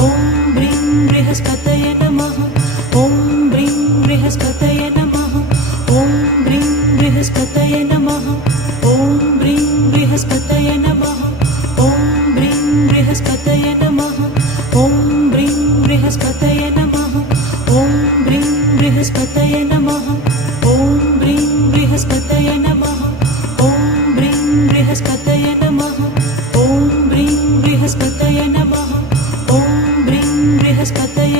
ॐ ब्रीं बृहस्पतये नमः। ॐ ब्रीं बृहस्पतये नमः। ॐ ब्रीं बृहस्पतये नमः। ॐ ब्रीं बृहस्पतये नमः। ॐ ब्रीं बृहस्पतये नमः। ॐ ब्रीं बृहस्पतये नमः। ॐ ब्रीं बृहस्पतये नमः। ॐ ब्रीं बृहस्पतये नमः। ॐ ब्रीं बृहस्पतये नमः। ॐ ब्रीं बृहस्पतये नमः। ॐ ब्रीं बृहस्पतये